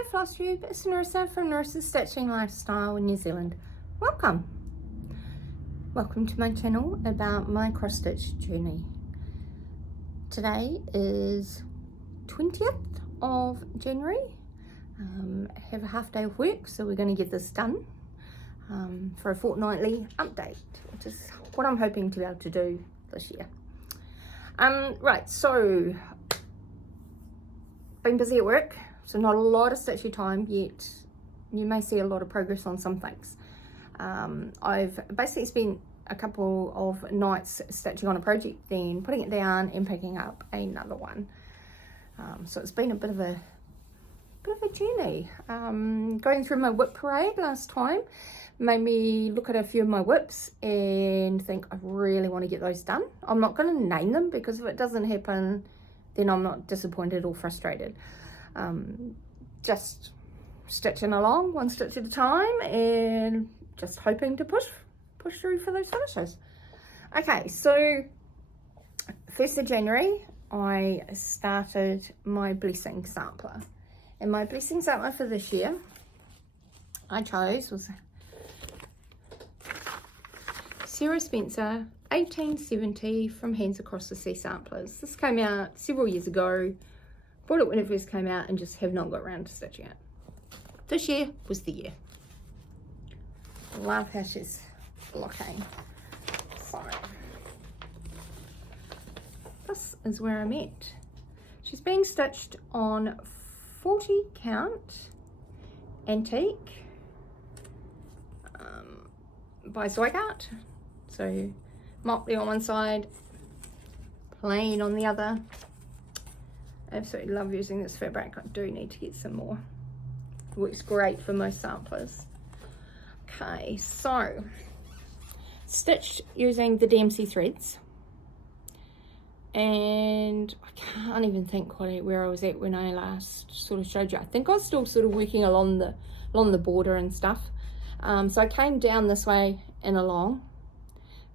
Hi Flosstube, it's Narissa from Narissa's Stitching Lifestyle in New Zealand. Welcome to my channel about my cross stitch journey. Today is 20th of January. I have a half day of work, so we're going to get this done for a fortnightly update, which is what I'm hoping to be able to do this year. Right, so been busy at work, so not a lot of stitchy time yet. You may see a lot of progress on some things. I've basically spent a couple of nights stitching on a project, then putting it down and picking up another one. So it's been a bit of a journey. Going through my whip parade last time made me look at a few of my whips and think I really want to get those done. I'm not going to name them because if it doesn't happen, then I'm not disappointed or frustrated. Just stitching along one stitch at a time and just hoping to push through for those finishes. Okay, so 1st of January I started my blessing sampler, and my blessing sampler for this year I chose was Sarah Spencer 1870 from Hands Across the Sea Samplers. This came out several years ago. Bought it when it first came out and just have not got around to stitching it. This year was the year. Love how she's looking. So this is where I'm at. She's being stitched on 40 count antique by Zweigart. So Motley on one side, plain on the other. Absolutely love using this fabric. I do need to get some more. It works great for most samplers. Okay, so stitched using the DMC threads, and I can't even think quite where I was at when I last sort of showed you. I think I was still sort of working along the border and stuff. So I came down this way and along,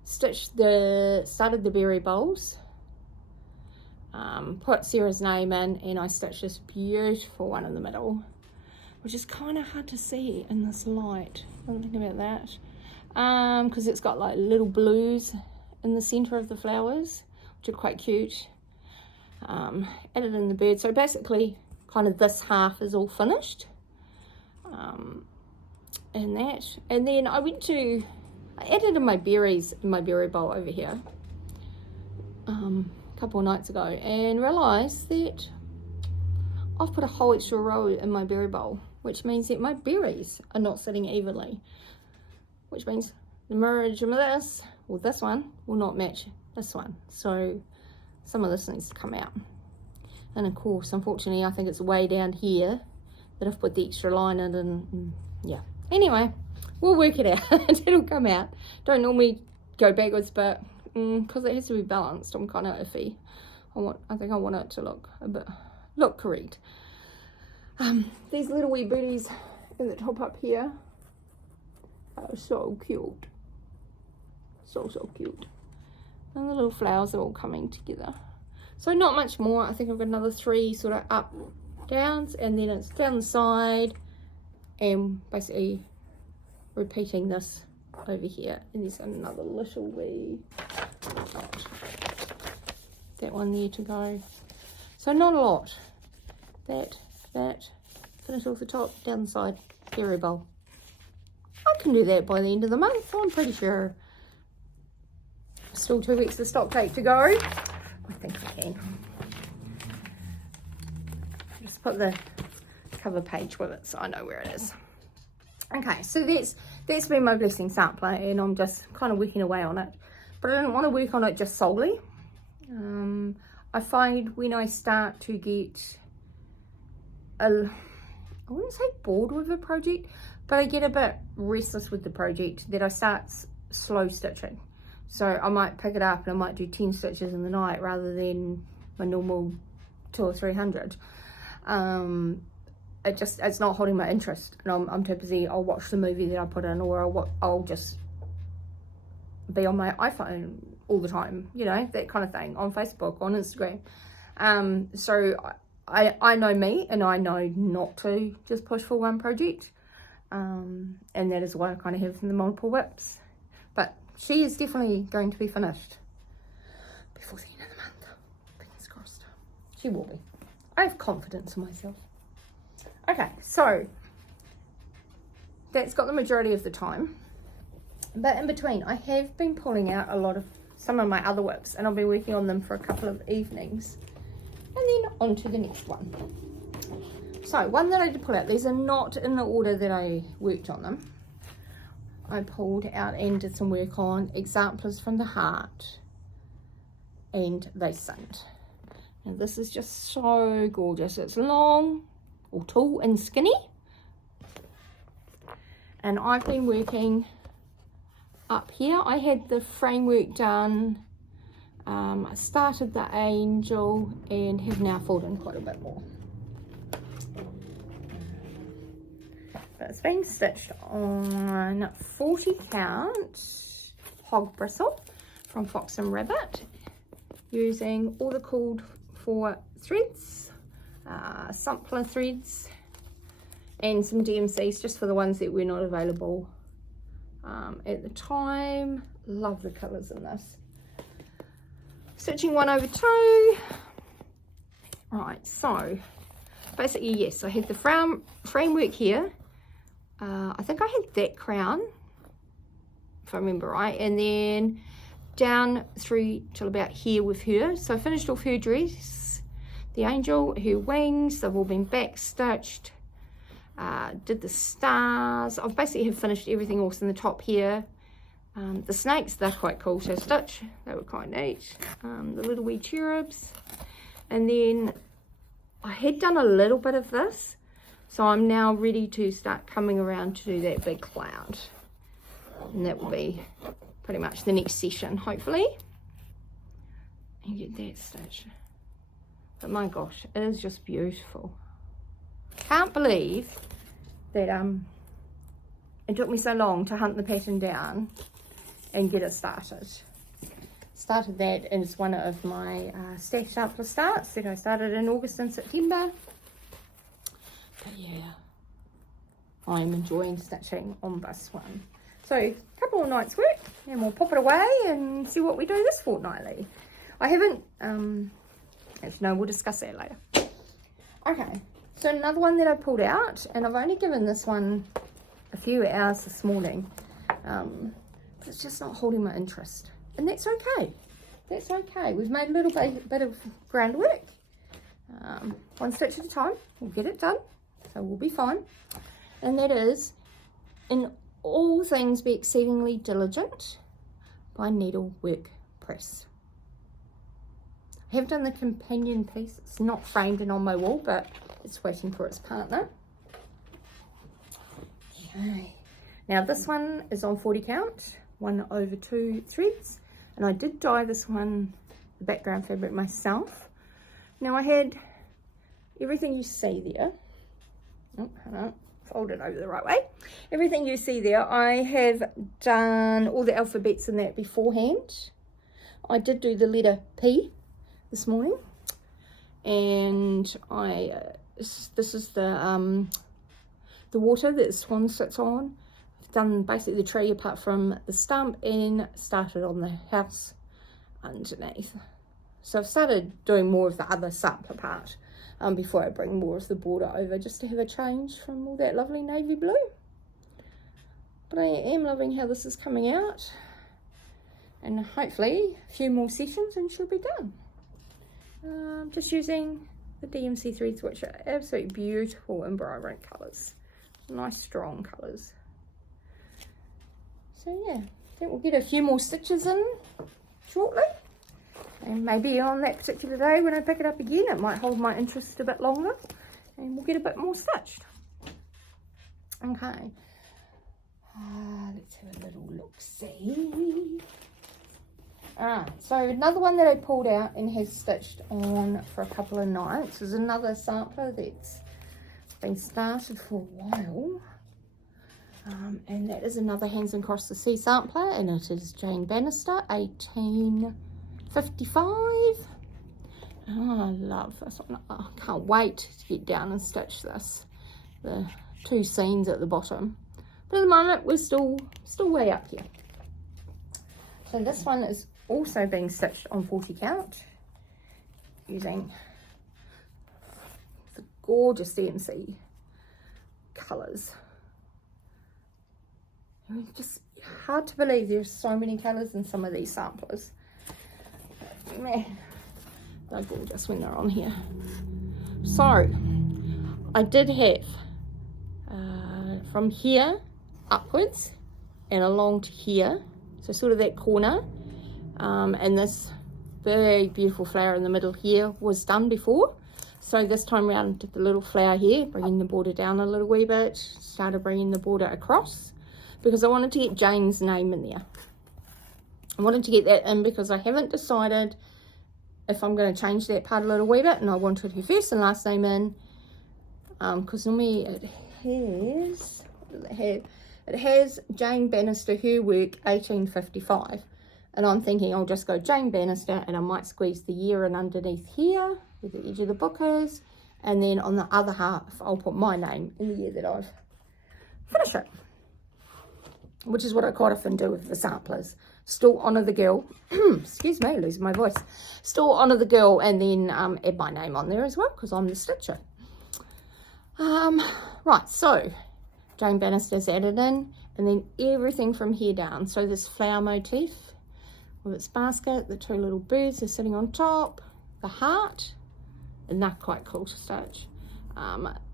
started the berry bowls, put Sarah's name in, and I stitched this beautiful one in the middle, which is kind of hard to see in this light. I don't think about that, because it's got like little blues in the center of the flowers, which are quite cute. Added in the bird, so basically kind of this half is all finished, and then I added in my berries in my berry bowl over here a couple of nights ago, and realized that I've put a whole extra row in my berry bowl, which means that my berries are not sitting evenly, which means the merge of this, well, this one will not match this one, so some of this needs to come out. And of course, unfortunately, I think it's way down here that I've put the extra line in, and yeah, anyway, we'll work it out. It'll come out. Don't normally go backwards, but because it has to be balanced, I'm kind of iffy. I think I want it to look correct. These little wee booties in the top up here are so cute, so cute, and the little flowers are all coming together. So not much more. I think I've got another 3 sort of up downs, and then it's down the side, and basically repeating this over here. And there's another little wee that one there to go. So not a lot. That finish off the top, down the side, berry bowl. I can do that by the end of the month, I'm pretty sure. Still 2 weeks of stock take to go. I think I can. Just put the cover page with it so I know where it is. Okay, so that's been my blessing sampler, and I'm just kind of working away on it. But I didn't want to work on it just solely. I find when I start to get I wouldn't say bored with a project, but I get a bit restless with the project, that I start slow stitching. So I might pick it up and I might do 10 stitches in the night rather than my normal 200 or 300. It's not holding my interest, and I'm too busy. I'll watch the movie that I put in, or I'll just be on my iPhone all the time, you know, that kind of thing, on Facebook, on Instagram. So I know me, and I know not to just push for one project, and that is why I kind of have the multiple whips. But she is definitely going to be finished before the end of the month. Fingers crossed. She will be. I have confidence in myself. Okay, so that's got the majority of the time. But in between, I have been pulling out some of my other whips, and I'll be working on them for a couple of evenings. And then on to the next one. So, one that I did pull out, these are not in the order that I worked on them. I pulled out and did some work on Examplars from the Heart, and they sinned. And this is just so gorgeous. It's long, or tall and skinny. And I've been working up here. I had the framework done. I started the angel and have now filled in quite a bit more. But it's been stitched on 40 count hog bristle from Fox and Rabbit, using all the called for threads, sampler threads, and some DMCs just for the ones that were not available at the time. Love the colours in this. Stitching 1 over 2. Right, so basically, yes, I had the framework here. I think I had that crown, if I remember right, and then down through till about here with her. So I finished off her dress, the angel, her wings, they've all been back stitched. Did the stars. I've basically have finished everything else in the top here. The snakes, they're quite cool to stitch. They were quite neat. The little wee cherubs. And then I had done a little bit of this, so I'm now ready to start coming around to do that big cloud. And that will be pretty much the next session, hopefully. And get that stitched. But my gosh, it is just beautiful. Can't believe that it took me so long to hunt the pattern down and get it started. Started that as one of my stash sampler starts that I started in August and September. But yeah, I'm enjoying stitching on this one. So a couple of nights work, and we'll pop it away and see what we do this fortnightly. I haven't, actually no, we'll discuss that later. Okay, so another one that I pulled out, and I've only given this one a few hours this morning, but it's just not holding my interest, and that's okay. That's okay. We've made a little bit of groundwork. One stitch at a time, we'll get it done, so we'll be fine. And that is, in all things be exceedingly diligent by Needlework Press. I have done the companion piece. It's not framed and on my wall, but it's waiting for its partner. Okay. Now this one is on 40 count, 1 over 2 threads, and I did dye this one, the background fabric, myself. Now I had everything you see there. Oh, hold on. Fold it over the right way. Everything you see there, I have done all the alphabets in that beforehand. I did do the letter P this morning, and this is the water that the swan sits on. I've done basically the tree apart from the stump and started on the house underneath. So I've started doing more of the other sampler part before I bring more of the border over, just to have a change from all that lovely navy blue. But I am loving how this is coming out, and hopefully a few more sessions and she'll be done. Just using the DMC threads, which are absolutely beautiful and vibrant colours, nice strong colours. So yeah, I think we'll get a few more stitches in shortly. And maybe on that particular day when I pick it up again, it might hold my interest a bit longer and we'll get a bit more stitched. Okay, let's have a little look-see. Alright, so another one that I pulled out and has stitched on for a couple of nights is another sampler that's been started for a while. And that is another Hands and Across the Sea sampler, and it is Jane Banister, 1855. Oh, I love this one. I can't wait to get down and stitch this. The 2 scenes at the bottom. But at the moment, we're still way up here. So this one is also being stitched on 40 count using the gorgeous DMC colours. It's just hard to believe there's so many colours in some of these samplers. Meh. They're gorgeous when they're on here. So I did have from here upwards and along to here, so sort of that corner, and this very beautiful flower in the middle here was done before. So this time around, did the little flower here, bringing the border down a little wee bit, started bringing the border across because I wanted to get Jane's name in there. I wanted to get that in because I haven't decided if I'm going to change that part a little wee bit, and I wanted her first and last name in, because normally it has, what does it have? It has Jane Banister, her work, 1855, and I'm thinking I'll just go Jane Banister, and I might squeeze the year in underneath here, where the edge of the book is, and then on the other half I'll put my name in the year that I've finished it, which is what I quite often do with the samplers. Still honour the girl, excuse me, losing my voice, still honour the girl, and then add my name on there as well, because I'm the stitcher. Right, so Jane Banister's added in, and then everything from here down. So this flower motif with its basket, the 2 little birds are sitting on top, the heart, and they're quite cool to stitch.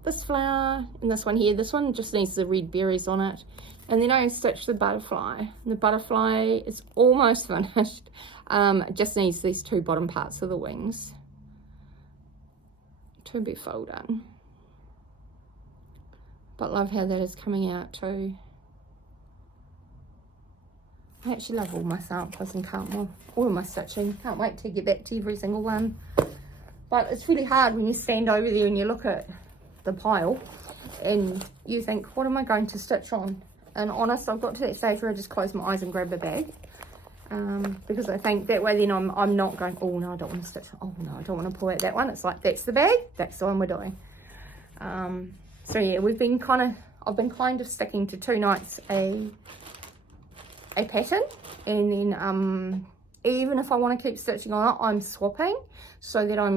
This flower and this one here, this one just needs the red berries on it. And then I stitched the butterfly. And the butterfly is almost finished. It just needs these 2 bottom parts of the wings to be folded. But love how that is coming out too. I actually love all my samplers and all of my stitching. Can't wait to get back to every single one. But it's really hard when you stand over there and you look at the pile and you think, what am I going to stitch on? And honest, I've got to that stage where I just close my eyes and grab a bag, because I think that way then I'm not going, oh no, I don't want to stitch, oh no, I don't want to pull out that one. It's like, that's the bag, that's the one we're doing. So yeah, I've been kind of sticking to 2 nights a pattern, and then even if I want to keep stitching on it, I'm swapping so that I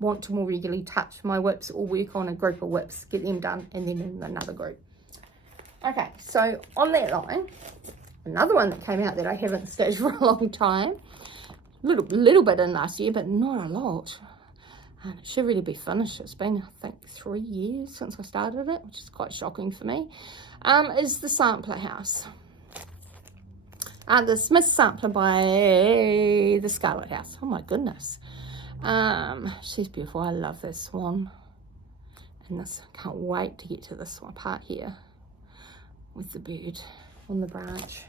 want to more regularly touch my whips or work on a group of whips, get them done, and then in another group. Okay, so on that line, another one that came out that I haven't stitched for a long time, little bit in last year, but not a lot, and it should really be finished. It's been, I think, 3 years since I started it, which is quite shocking for me, is the Sampler House. The Smith Sampler by the Scarlet House. Oh my goodness. She's beautiful. I love this one. And this, can't wait to get to this one part here with the bird on the branch.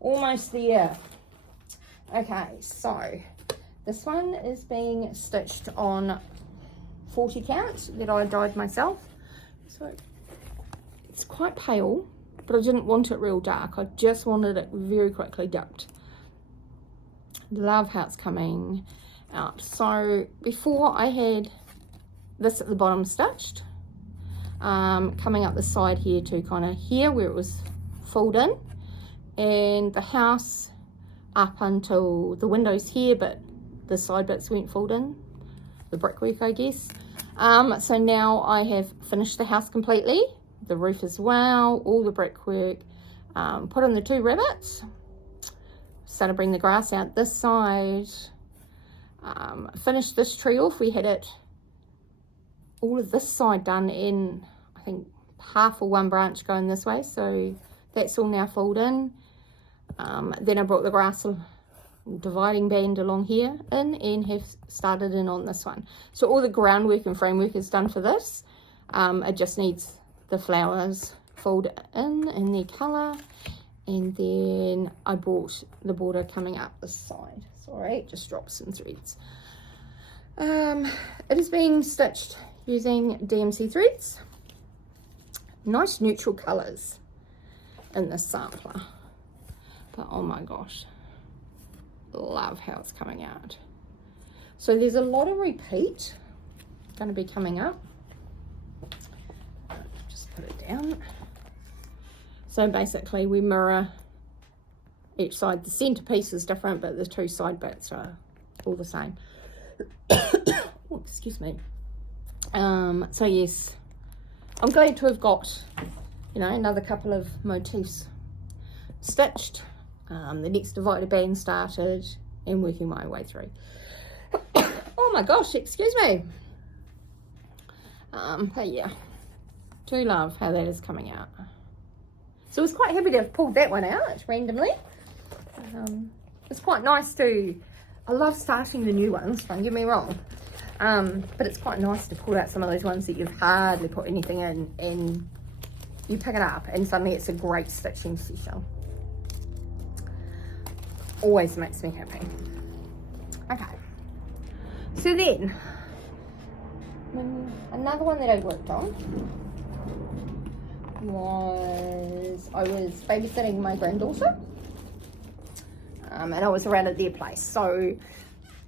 Almost there. Okay, so this one is being stitched on 40 count that I dyed myself. So it's quite pale, but I didn't want it real dark. I just wanted it very quickly dipped. Love how it's coming out. So before I had this at the bottom stitched, coming up the side here to kind of here where it was filled in, and the house up until the windows here, but the side bits weren't filled in, the brickwork I guess. So now I have finished the house completely, the roof as well, all the brickwork, put in the 2 rabbits, started bringing the grass out this side, finished this tree off. We had it all of this side done in, I think, half or 1 branch going this way, so that's all now filled in. Then I brought the grass dividing band along here in and have started in on this one. So all the groundwork and framework is done for this. It just needs the flowers filled in their colour, and then I brought the border coming up this side. Sorry, just dropped some threads. It is being stitched using DMC threads. Nice neutral colours in this sampler, but oh my gosh, love how it's coming out. So there's a lot of repeat going to be coming up. Just put it down. So basically we mirror each side. The centerpiece is different, but the two side bits are all the same. Oh, excuse me. So yes, I'm glad to have got, you know, another couple of motifs stitched. The next divider band started and working my way through. Oh my gosh, excuse me. But yeah, do love how that is coming out. So I was quite happy to have pulled that one out randomly. It's quite nice to, I love starting the new ones, don't get me wrong. But it's quite nice to pull out some of those ones that you've hardly put anything in, and you pick it up and suddenly it's a great stitching session. Always makes me happy. Okay, so then another one that I worked on was, I was babysitting my granddaughter, and I was around at their place, so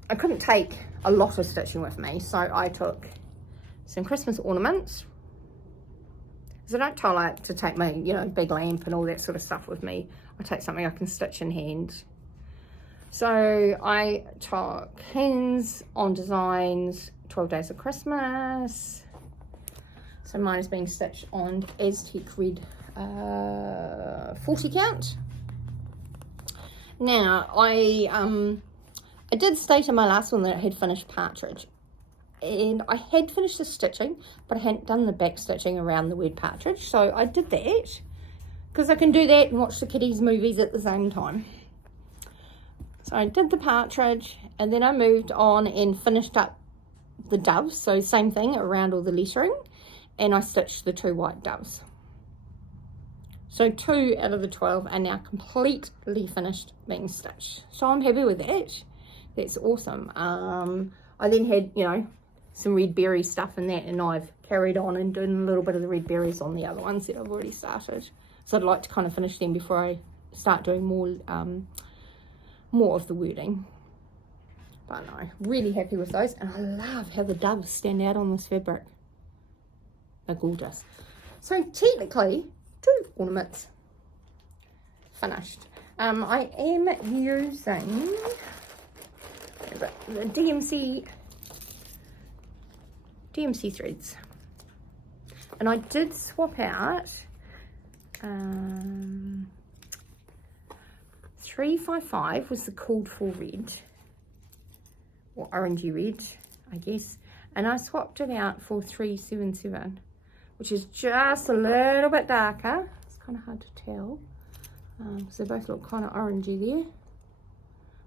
I couldn't take a lot of stitching with me, so I took some Christmas ornaments, because I don't like to take my, you know, big lamp and all that sort of stuff with me. I take something I can stitch in hand. So I took Hens on Designs 12 Days of Christmas. So mine is being stitched on Aztec Red 40 count. Now I did state in my last one that I had finished Partridge, and I had finished the stitching, but I hadn't done the back stitching around the word Partridge, so I did that because I can do that and watch the kiddies movies at the same time. So I did the Partridge, and then I moved on and finished up the doves, so same thing around all the lettering, and I stitched the 2 white doves. So 2 out of the 12 are now completely finished being stitched, so I'm happy with that. That's awesome. I then had, you know, some red berry stuff in that, and I've carried on and doing a little bit of the red berries on the other ones that I've already started. So I'd like to kind of finish them before I start doing more of the wording. But no, really happy with those, and I love how the doves stand out on this fabric. They're gorgeous. So technically, 2 ornaments finished. I am using the DMC threads, and I did swap out 355 was the called for red, or orangey red I guess, and I swapped it out for 377, which is just a little bit darker. It's kind of hard to tell because they both look kind of orangey there,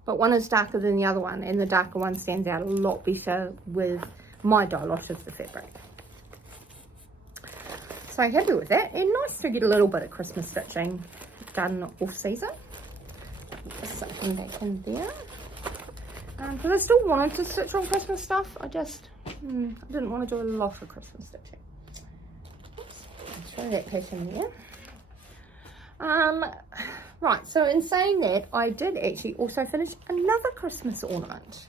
but one is darker than the other one, and the darker one stands out a lot better with my dye lot of the fabric. So I'm happy with that, and nice to get a little bit of Christmas stitching done off season. Just something back in there, because I still wanted to stitch on Christmas stuff. I just I didn't want to do a lot of Christmas stitching. Oops, throw that piece in there. Right, so in saying that, I did actually also finish another Christmas ornament,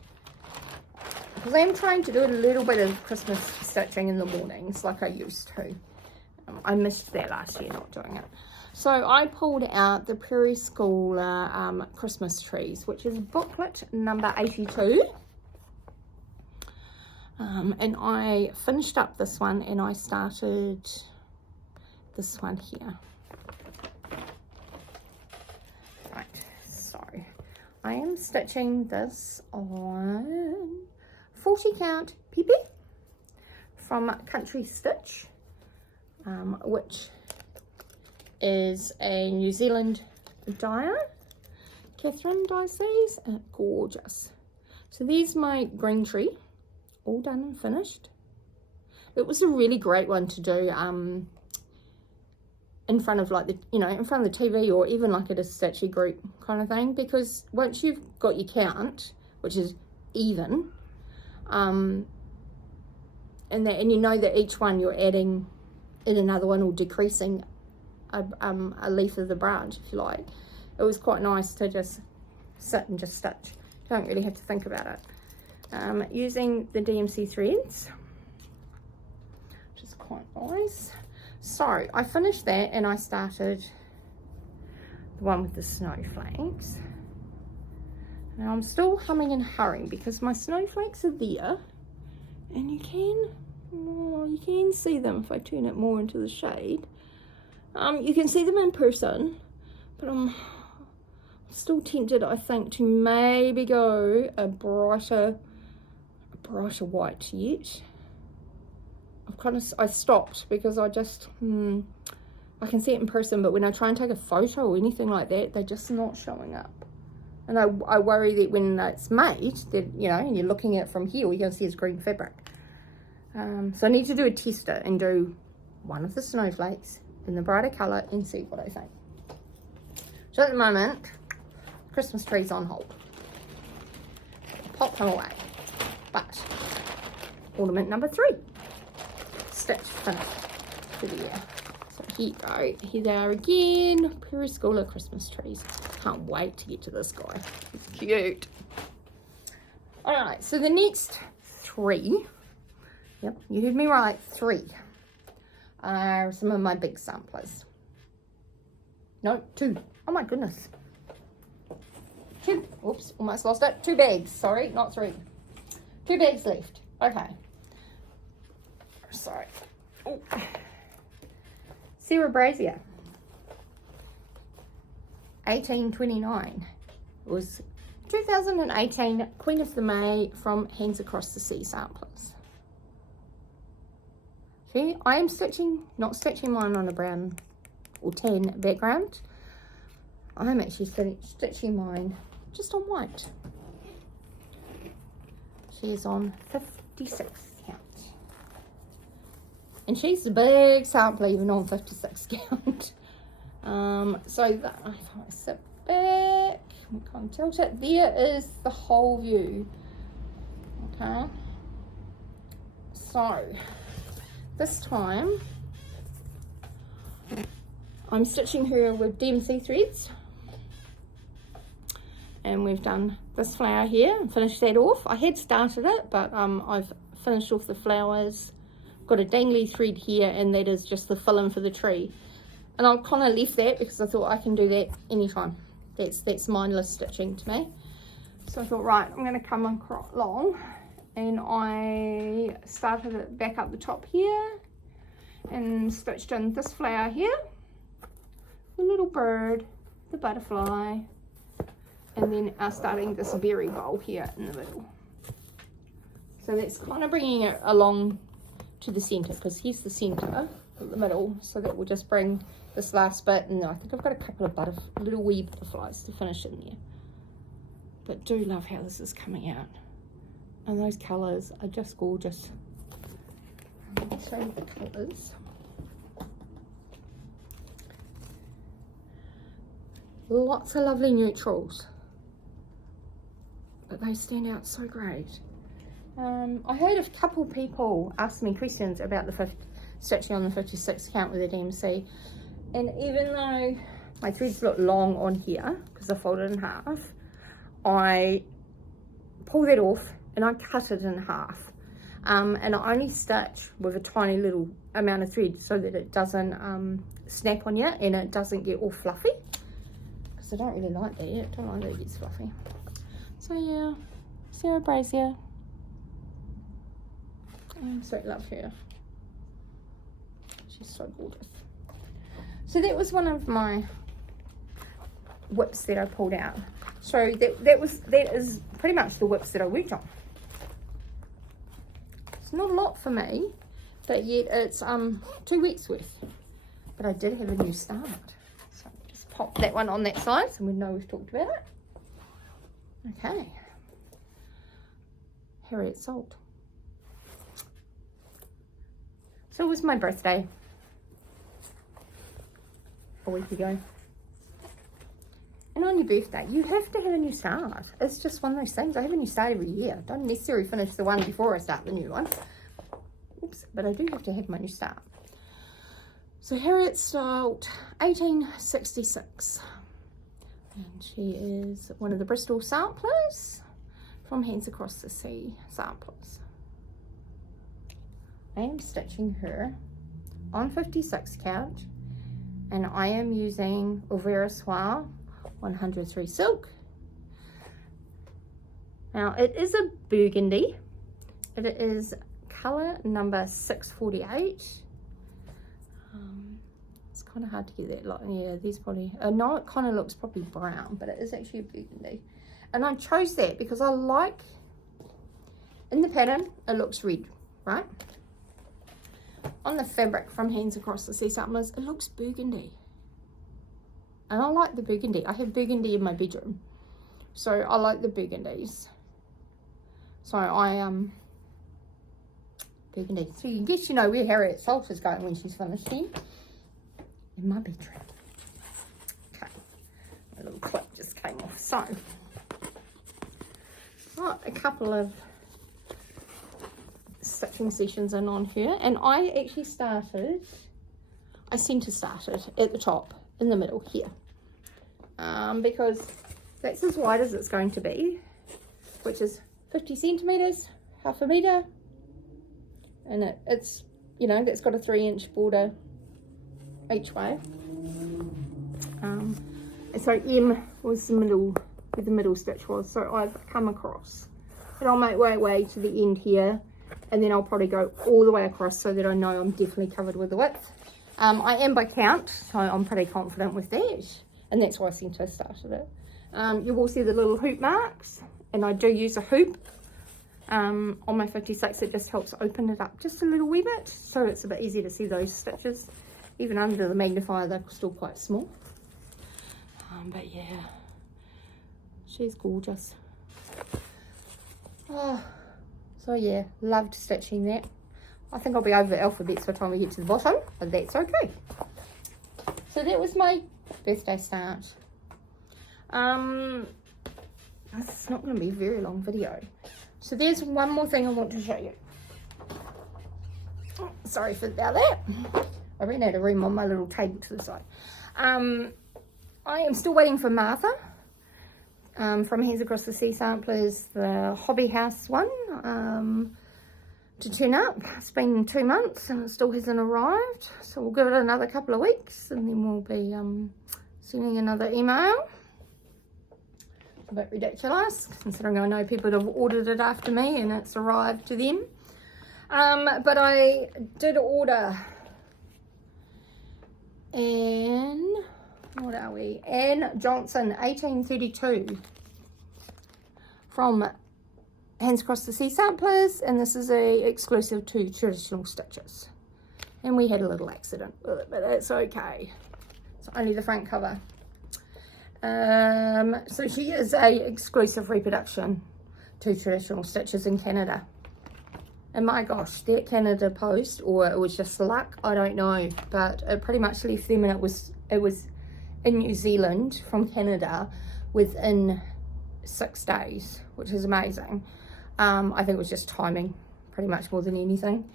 because I am trying to do a little bit of Christmas stitching in the mornings like I used to. I missed that last year, not doing it. So I pulled out the Prairie Schooler Christmas trees, which is booklet number 82. And I finished up this one, and I started this one here. Right, so I am stitching this on 40 count PP from Country Stitch, which is a New Zealand dyer. Catherine dyes these, gorgeous. So there's my green tree, all done and finished. It was a really great one to do in front of, like, the, you know, in front of the TV, or even like at a stitchy group kind of thing, because once you've got your count, which is even, and you know that each one you're adding in another one or decreasing a leaf of the branch, if you like. It was quite nice to just sit and just stitch. You don't really have to think about it. using the DMC threads, which is quite nice. So I finished that and I started the one with the snowflakes. Now I'm still humming and hurrying because my snowflakes are there, and you can see them if I turn it more into the shade. You can see them in person, but I'm still tempted, I think, to maybe go a brighter white yet. I stopped because I just I can see it in person, but when I try and take a photo or anything like that, they're just not showing up. And I worry that when it's made, that, you know, and you're looking at it from here, all you're going to see is green fabric. So I need to do a tester and do one of the snowflakes in the brighter colour and see what I think. So at the moment, Christmas tree's on hold. Pop them away. But ornament number 3, stitch finished for the year. So here you go. Here they are again. Prairie Schooler Christmas trees. Can't wait to get to this guy. He's cute. Alright, so the next 3, yep, you heard me right, 3, are some of my big samplers. No, 2. Oh my goodness. 2. Oops, almost lost it. 2 bags. Sorry, not 3. 2 bags left. Okay. Sorry. Oh. Sarah Brazier. 1829. It was 2018 Queen of the May from Hands Across the Sea samplers. See, I am not stitching mine on a brown or tan background. I'm actually stitching mine just on white. She is on 56 count. And she's a big sample even on 56 count. So that, if I sit back, we can't tilt it. There is the whole view. Okay. So this time I'm stitching her with DMC threads, and we've done this flower here and finished that off. I had started it, but I've finished off the flowers. Got a dangly thread here, and that is just the fill-in for the tree. And I've kind of left that because I thought I can do that anytime. That's mindless stitching to me. So I thought, right, I'm going to come along, and I started it back up the top here and stitched in this flower here, the little bird, the butterfly, and then starting this berry bowl here in the middle. So that's kind of bringing it along to the center, because here's the center of the middle, so that will just bring this last bit, and I think I've got a couple of little wee butterflies to finish in there. But do love how this is coming out, and those colors are just gorgeous. I'll show you the colors. Lots of lovely neutrals, but they stand out so great. I heard a couple people ask me questions about the stitching on the 56 count with the DMC, and even though my threads look long on here because I folded in half, I pulled that off and I cut it in half, and I only stitch with a tiny little amount of thread so that it doesn't snap on you and it doesn't get all fluffy, because I don't really like that. I don't like that it gets fluffy. So yeah, Sarah Brazier. I absolutely love her. She's so gorgeous. So that was one of my whips that I pulled out. So that is pretty much the whips that I worked on. It's not a lot for me, but yet it's 2 weeks worth. But I did have a new start. So just pop that one on that side so we know we've talked about it. Okay. Harriet Salt. So it was my birthday a week ago. And on your birthday, you have to have a new start. It's just one of those things. I have a new start every year. Don't necessarily finish the one before I start the new one. Oops, but I do have to have my new start. So Harriet Salt, 1866. And she is one of the Bristol samplers from Hands Across the Sea Samplers. I am stitching her on 56 count, and I am using Overa Soie 103 silk. Now it is a burgundy. It is color number 648. It's kind of hard to get that light. Yeah, these probably, no, it kind of looks probably brown, but it is actually a burgundy. And I chose that because I like, in the pattern, it looks red, right? On the fabric from Hands Across the Sea Samplers, it looks burgundy. And I like the burgundy. I have burgundy in my bedroom, so I like the burgundies. So burgundy. So you guess you know where Harriet Salt is going when she's finished in my bedroom. Okay, a little clip just came off. So, got a couple of stitching sessions in on her, and I actually started, I center started at the top in the middle here, because that's as wide as it's going to be, which is 50 centimeters, half a meter, and it's, you know, that's got a 3-inch border each way. And so M was the middle, where the middle stitch was, so I've come across, and I'll make my way to the end here, and then I'll probably go all the way across so that I know I'm definitely covered with the width. I am by count, so I'm pretty confident with that, and that's why I center started it. You will see the little hoop marks, and I do use a hoop on my 56. It just helps open it up just a little wee bit, so it's a bit easier to see those stitches. Even under the magnifier, they're still quite small. But yeah, she's gorgeous. Oh, so yeah, loved stitching that. I think I'll be over the alphabets by the time we get to the bottom, but that's okay. So that was my birthday start. This is not going to be a very long video. So there's one more thing I want to show you. Oh, sorry about that. I ran out of room on my little table to the side. I am still waiting for Martha from Hands Across the Sea Samplers, the Hobby House one, to turn up. It's been 2 months and it still hasn't arrived, so we'll give it another couple of weeks and then we'll be sending another email. It's a bit ridiculous considering I know people have ordered it after me and it's arrived to them. But I did order, and what are we? Anne Johnson 1832 from Hands Across the Sea Samplers, and this is a exclusive to Traditional Stitches. And we had a little accident with it, but that's okay. It's only the front cover. So she is a exclusive reproduction to Traditional Stitches in Canada. And my gosh, that Canada post, or it was just luck, I don't know, but it pretty much left them, and it was in New Zealand from Canada within 6 days, which is amazing. I think it was just timing, pretty much more than anything.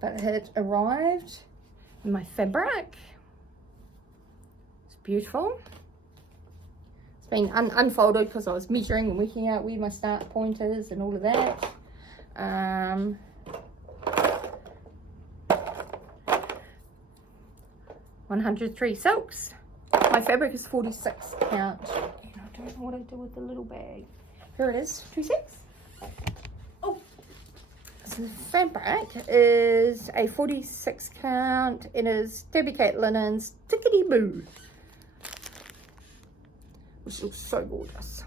But it had arrived in my fabric. It's beautiful. It's been unfolded because I was measuring and working out where my start point is and all of that. 103 silks. My fabric is 46 count. And I don't know what I do with the little bag. Here it is, 26. Oh, so the fabric is a 46 count. It is Tabby Cat Linens Tickety Boo, which looks so gorgeous.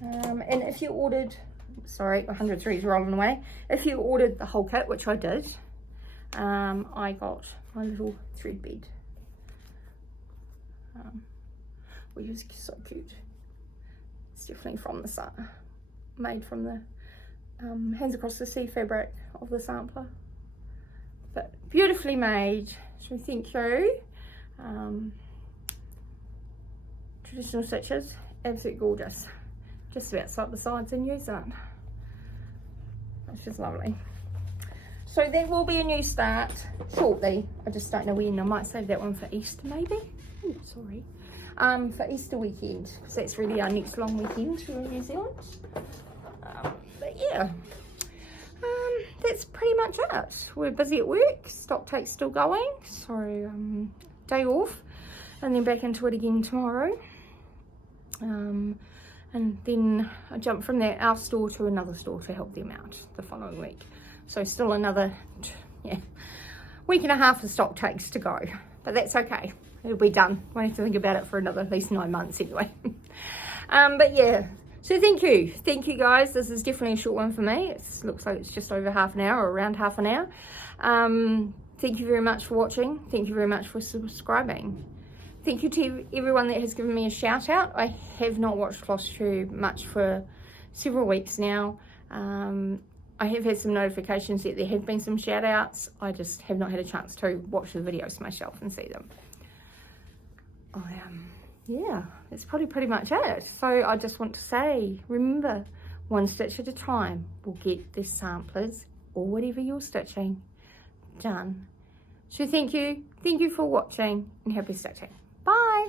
And if you ordered, sorry, 103 is rolling away. If you ordered the whole kit, which I did, I got my little thread bed, which is so cute. It's definitely from the made from the Hands Across the Sea fabric of the sampler, but beautifully made. So thank you. Traditional Stitches, absolutely gorgeous. Just about side the sides and use it. It's just lovely. So there will be a new start shortly. I just don't know when. I might save that one for Easter maybe. Oh, sorry. for Easter weekend, because that's really our next long weekend here in New Zealand. But yeah, that's pretty much it. We're busy at work, stock take's still going, so day off, and then back into it again tomorrow. And then I jump from our store to another store to help them out the following week. So still another week and a half of stock takes to go, but that's okay. It'll be done. Won't have to think about it for another at least 9 months anyway. But yeah, so thank you guys. This is definitely a short one for me. It looks like it's just over half an hour, or around half an hour. Thank you very much for watching. Thank you very much for subscribing. Thank you to everyone that has given me a shout out. I have not watched Flosstube much for several weeks now. I have had some notifications that there have been some shout outs. I just have not had a chance to watch the videos myself and see them. Yeah, that's probably pretty much it. So I just want to say, remember, one stitch at a time will get the samplers or whatever you're stitching done. So thank you for watching, and happy stitching. Bye.